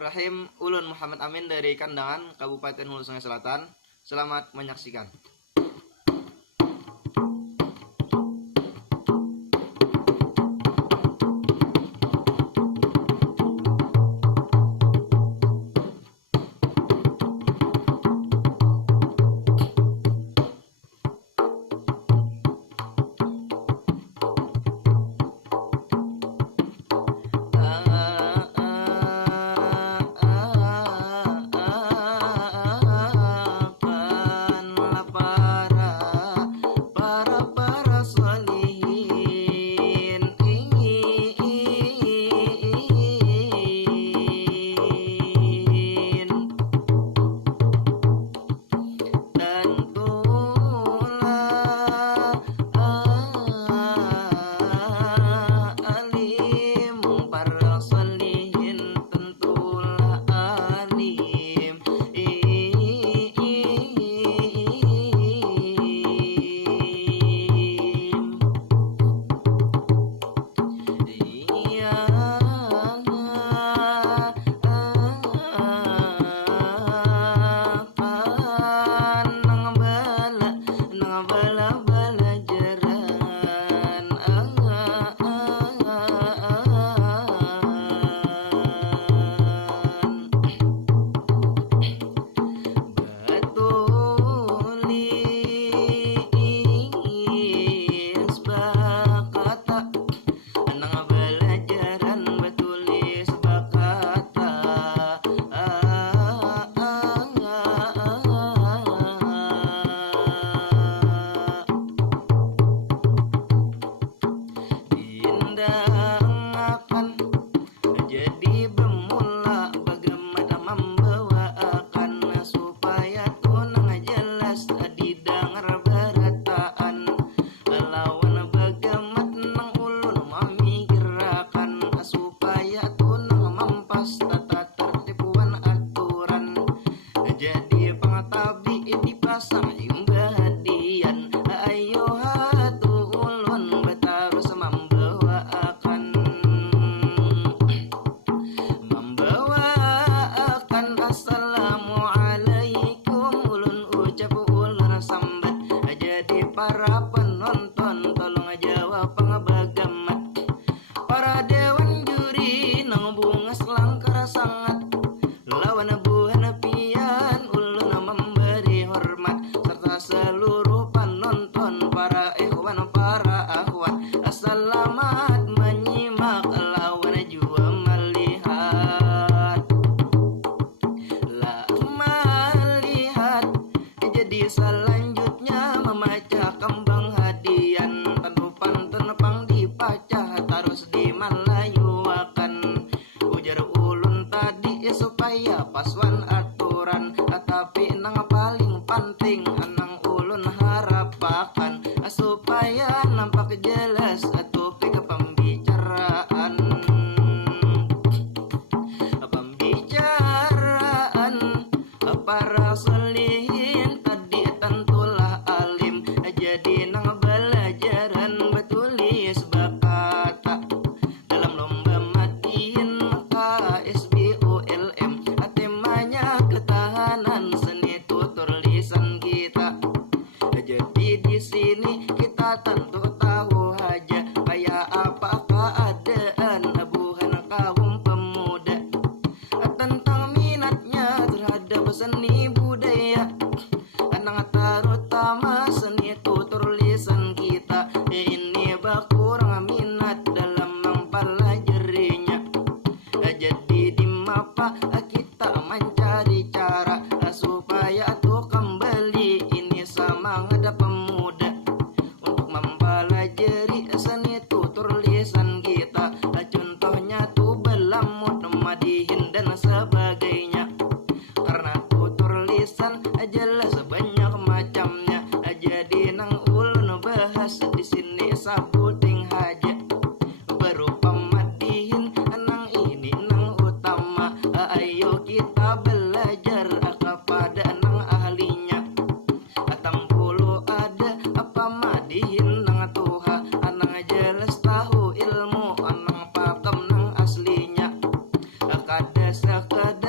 Bismillahirrahmanirrahim. Ulun Muhammad Amin dari Kandangan, Kabupaten Hulu Sungai Selatan. Selamat menyaksikan. Para penonton tolong jawab pangabagamat. Para dewan juri nang bunga selangkar sangat. Lawan buah pian ulun memberi hormat. Serta seluruh penonton, para ikhwan, para akhwat. Selamat menyimak lawan jua melihat. Lah melihat jadi selanjutnya memecah kembang hadian. Tenupang dipacah terus dimalayuakan. Ujar ulun tadi supaya paswan aturan. Tapi nang paling penting nang ulun harapakan supaya nampak jelas topik pembicaraan. Para solihin tadi tentulah alim. Jadi nang belajaran betulis bakata. Dalam lomba matiin KSBULM, temanya ketahanan seni tutur lisan kita. Jadi di sini kita tentu tahu aja kayak apa keadaan bukan kaum pemuda. Tentang minatnya terhadap seni budaya, nang terutama seni tutur lisan kita. Ini kurang minat dalam mempelajarinya. Jadi di mapa kita mencari cara supaya tuh kembali ini semangat pemuda untuk mempelajari seni tutur lisan kita. Contohnya tuh belamut, madihin dan sebagainya. Karena tutur lisan jelas banyak macamnya. Jadi nang ulun bahas di sini sabuting haja. Berupa madihin nang ini nang utama. Ayo kita belajar kepada nang ahlinya. Tampulu ada apa madihin nang tuha. Nang jelas tahu ilmu nang pakem nang aslinya. Kada sekadar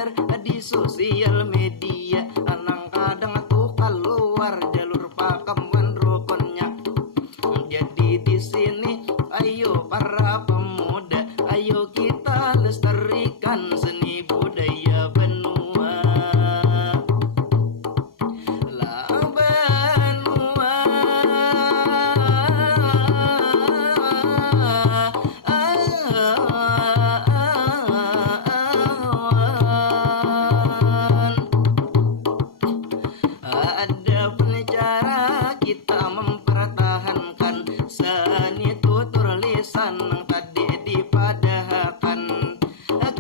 sosial media, anang kadang tuh keluar jalur pakeman rukunnya. Jadi di sini ayo para pemuda, ayo kita lestarikan seni budaya benua. La benua, ada pun cara kita mempertahankan seni tutur lisan yang tadi dipadahkan.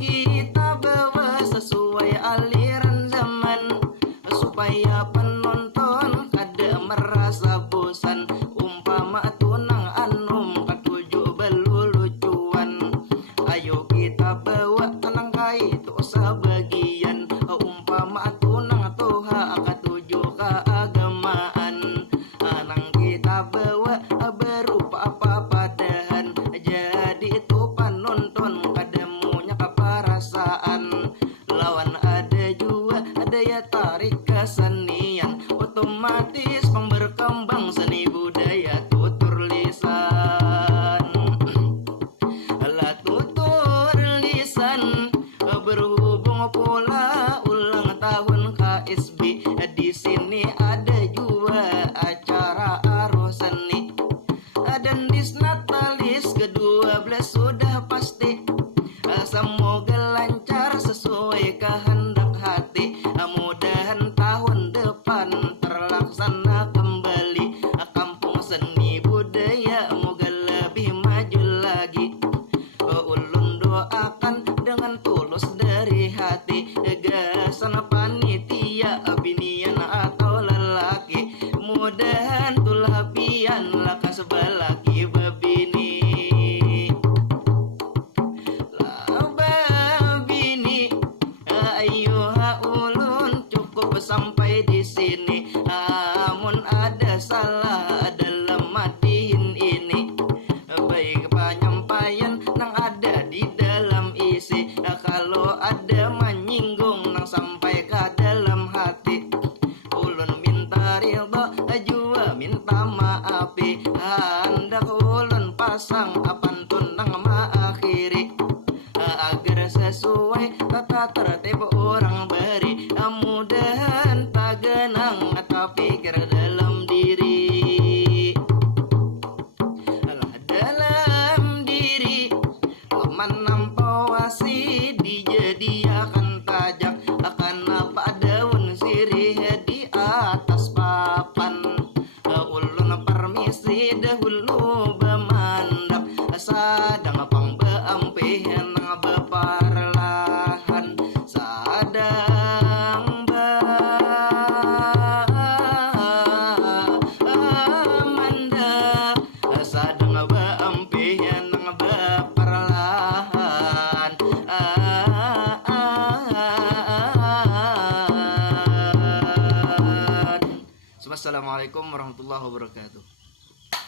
Kita bawa sesuai aliran zaman supaya penonton kada merasa bosan. Umpama tunang anum katuju belulucuan, ayo kita bawa tenang kaitu sebagian. Umpama tunang toha katuju keagamaan, anang kita bawa berupa apa padahan. Jadi itu penonton kadamunya keperasaan. Lawan ada juga daya tarik kesenian, otomatis pang berkembang seni budaya tutur lisan. Alat tutur lisan berhubung pula ulang tahun KSB. Di sini ada juga acara arus seni dan disnatalis ke-12 sudah pasti. Semoga lancar sesuai kehendak hati. Mudahan tahun depan terlaksana kembali kampung seni budaya, moga lebih maju lagi. Ulun doakan dengan tulus dari hati, gasan panitia binian atau lelaki, mudahan tulah pian lakas balaki babini. Babini, ayo ulun cukup sampai di sini. Amun ada salah dalam matiin ini, baik penyampaian nang ada di dalam isi. Kalau ada menyinggung nang sampai ke dalam hati, ulun minta ridho jua minta maafi. Hendak ulun pasang apantun nang maakhiri, agar sesuai tata tertib orang beri. Mudahan tak genang tapi pikir dalam diri. Alah dalam diri aman nampawasi dijadiakan tajak, akan apa daun sirih di atas papan. Ulun permisi dahulu bemandap, sadang pang beampih nang beparlahan. Sadang bemandap, sadang beampih nang beparlahan. Wassalamualaikum warahmatullahi wabarakatuh.